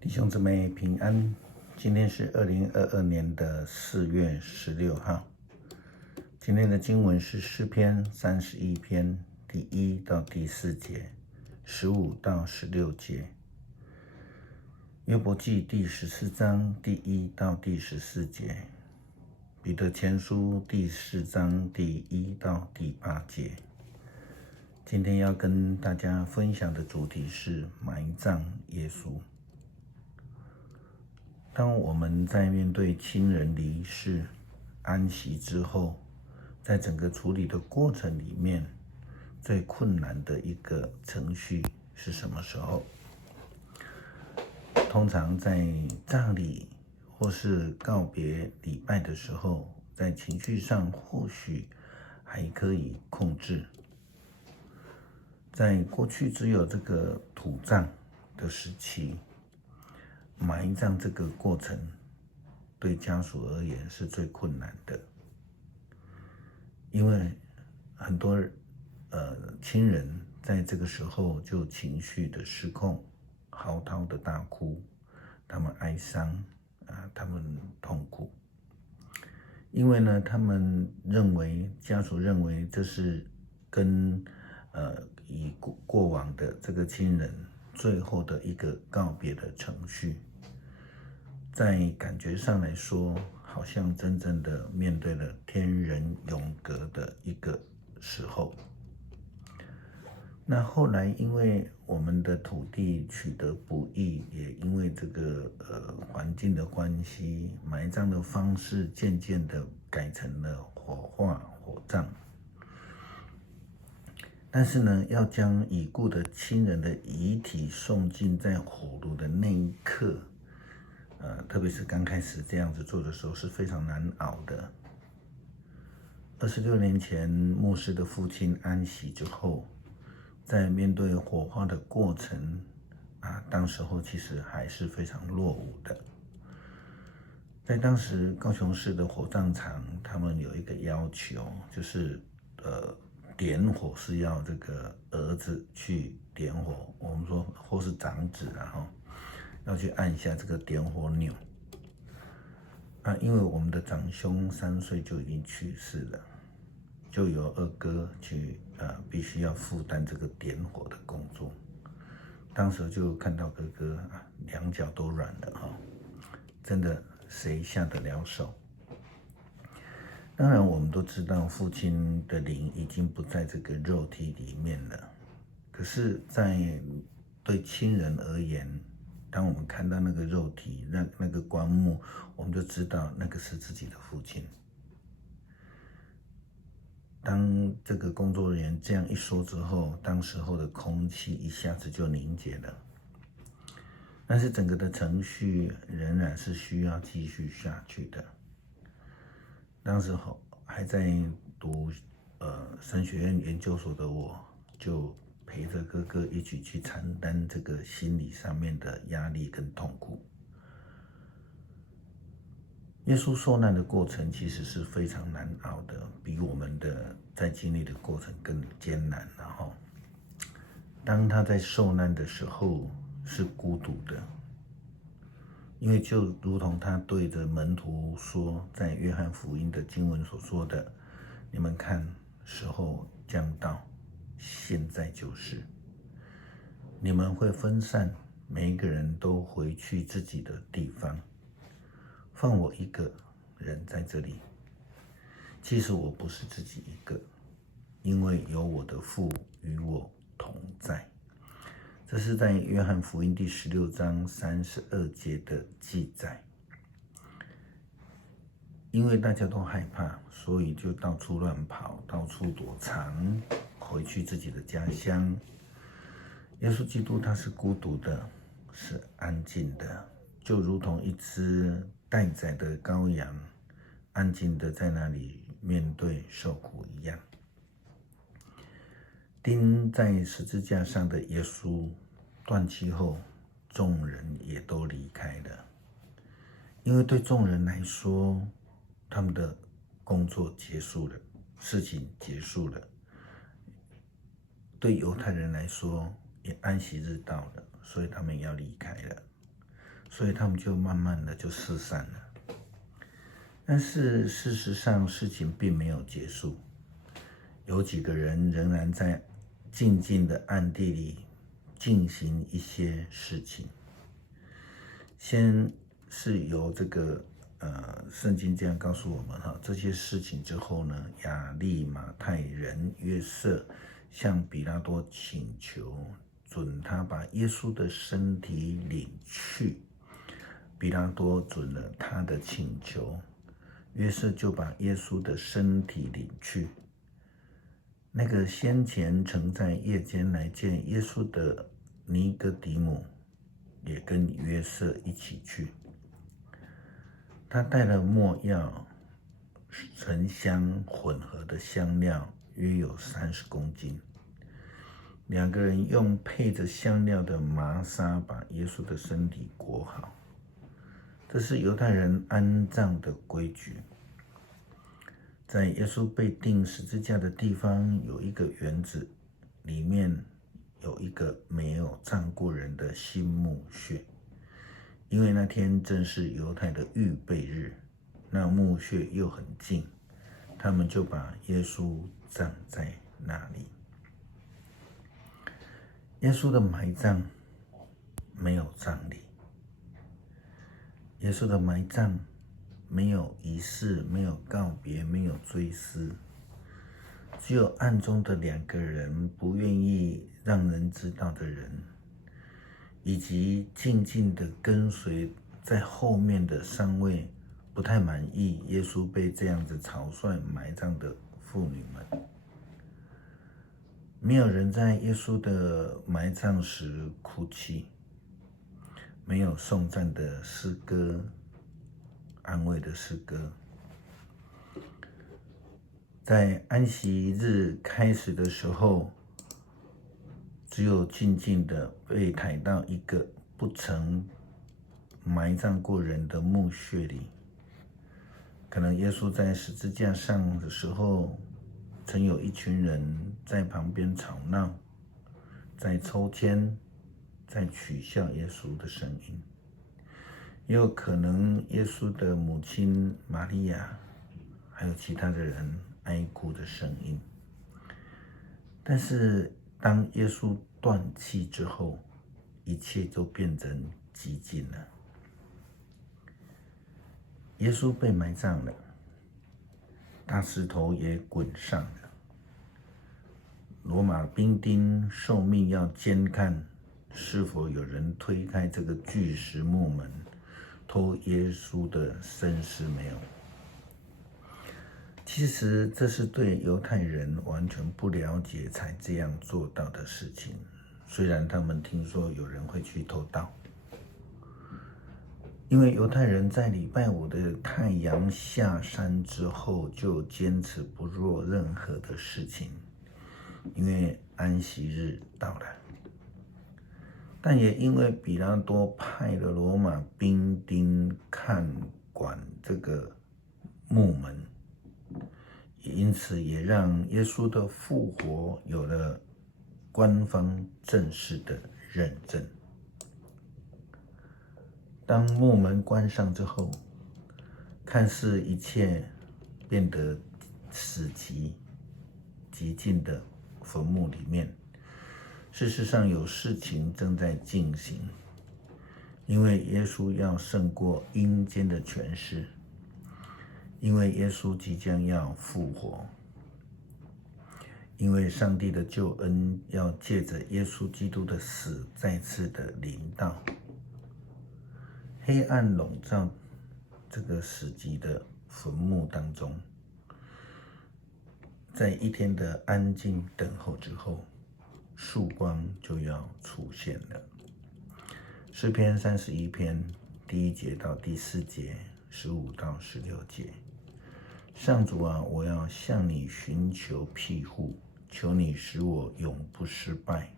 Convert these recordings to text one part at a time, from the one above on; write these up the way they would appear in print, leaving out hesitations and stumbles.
弟兄姊妹平安，今天是2022年的4月16号。今天的经文是诗篇31篇第1到第4节，15到16节。约伯记第14章第1到第14节。彼得前书第4章第1到第8节。今天要跟大家分享的主题是埋葬耶稣。当我们在面对亲人离世、安息之后，在整个处理的过程里面，最困难的一个程序是什么时候？通常在葬礼或是告别礼拜的时候，在情绪上或许还可以控制。在过去只有这个土葬的时期，埋葬这个过程对家属而言是最困难的，因为很多亲人在这个时候就情绪的失控，嚎啕的大哭，他们哀伤他们痛苦，因为呢，家属认为这是跟已过往的这个亲人最后的一个告别的程序。在感觉上来说，好像真正的面对了天人永隔的一个时候。那后来因为我们的土地取得不易，也因为这个环境的关系，埋葬的方式渐渐的改成了火化、火葬。但是呢，要将已故的亲人的遗体送进在火炉的那一刻，特别是刚开始这样子做的时候，是非常难熬的。26年前，牧师的父亲安息之后，在面对火化的过程，当时候其实还是非常落伍的。在当时高雄市的火葬场，他们有一个要求，就是点火是要这个儿子去点火，我们说或是长子要去按下这个点火钮。因为我们的长兄3岁就已经去世了，就由二哥去必须要负担这个点火的工作。当时就看到哥哥两脚都软了真的谁下得了手？当然我们都知道父亲的灵已经不在这个肉体里面了，可是在对亲人而言，当我们看到那个肉体那个棺木，我们就知道那个是自己的父亲。当这个工作人员这样一说之后，当时候的空气一下子就凝结了。但是整个的程序仍然是需要继续下去的。当时还在读神学院研究所的我，就陪着哥哥一起去承担这个心理上面的压力跟痛苦。耶稣受难的过程其实是非常难熬的，比我们的在经历的过程更艰难。当他在受难的时候是孤独的，因为就如同他对着门徒说，在约翰福音的经文所说的，你们看，时候将到，现在就是，你们会分散，每一个人都回去自己的地方，放我一个人在这里。其实我不是自己一个，因为有我的父与我同在。这是在约翰福音第16章32节的记载。因为大家都害怕，所以就到处乱跑，到处躲藏，回去自己的家乡。耶稣基督他是孤独的，是安静的，就如同一只待宰的羔羊，安静的在那里面对受苦一样。钉在十字架上的耶稣断气后，众人也都离开了，因为对众人来说，他们的工作结束了，事情结束了。对犹太人来说，也安息日到了，所以他们要离开了。所以他们就慢慢的就四散了。但是事实上，事情并没有结束，有几个人仍然在静静的暗地里进行一些事情。先是由这个圣经这样告诉我们这些事情之后呢，亚利马太人约瑟向比拉多请求，准他把耶稣的身体领去。比拉多准了他的请求，约瑟就把耶稣的身体领去。那个先前曾在夜间来见耶稣的尼哥底母也跟约瑟一起去。他带了没药、沉香混合的香料，约有30公斤。两个人用配着香料的麻纱把耶稣的身体裹好。这是犹太人安葬的规矩。在耶稣被钉十字架的地方有一个园子，里面有一个没有葬过人的新墓穴。因为那天正是犹太的预备日，那墓穴又很近，他们就把耶稣葬在那里。耶稣的埋葬没有葬礼，耶稣的埋葬没有仪式，没有告别，没有追思，只有暗中的2个人，不愿意让人知道的人，以及静静的跟随在后面的3位不太满意耶稣被这样子草率埋葬的妇女们。没有人在耶稣的埋葬时哭泣，没有颂赞的诗歌，安慰的诗歌。在安息日开始的时候，只有静静的被抬到一个不曾埋葬过人的墓穴里。可能耶稣在十字架上的时候，曾有一群人在旁边吵闹，在抽签，在取笑耶稣的声音。也有可能耶稣的母亲玛利亚，还有其他的人哀哭的声音。但是当耶稣断气之后，一切都变成寂静了。耶稣被埋葬了，大石头也滚上了。罗马兵丁受命要监看是否有人推开这个巨石木门，偷耶稣的身尸没有。其实这是对犹太人完全不了解才这样做到的事情。虽然他们听说有人会去偷盗，因为犹太人在礼拜5的太阳下山之后就坚持不做任何的事情，因为安息日到了。但也因为比拉多派了罗马兵丁看管这个墓门，因此也让耶稣的复活有了官方正式的认证。当墓门关上之后，看似一切变得死寂，寂静的坟墓里面，事实上有事情正在进行。因为耶稣要胜过阴间的权势，因为耶稣即将要复活，因为上帝的救恩要借着耶稣基督的死再次的临到。黑暗笼罩这个死寂的坟墓当中，在一天的安静等候之后，曙光就要出现了。诗篇31篇第1节到第4节，15到16节。上主啊，我要向你寻求庇护，求你使我永不失败。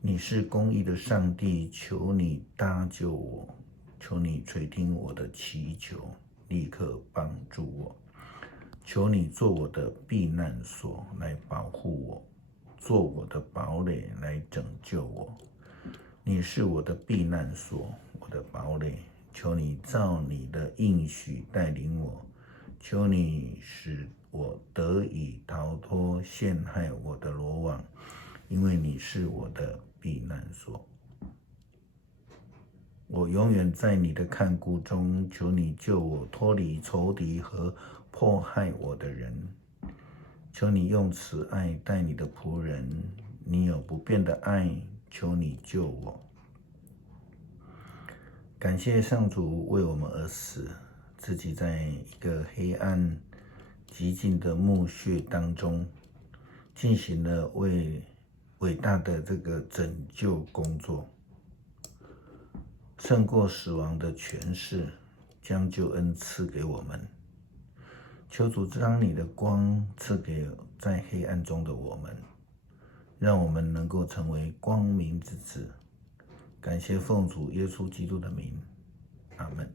你是公义的上帝，求你搭救我，求你垂听我的祈求，立刻帮助我。求你做我的避难所来保护我，做我的堡垒来拯救我。你是我的避难所，我我的堡垒，求你照你的应许带领我，求你使我得以逃脱陷害我的罗网，因为你是我的避难所。我永远在你的看顾中，求你救我脱离仇敌和迫害我的人。求你用慈爱待你的仆人，你有不变的爱，求你救我。感谢上主为我们而死，自己在一个黑暗极尽的墓穴当中，进行了伟大的这个拯救工作，胜过死亡的权势，将救恩赐给我们。求主将你的光赐给在黑暗中的我们，让我们能够成为光明之子。感谢奉主耶稣基督的名，阿们。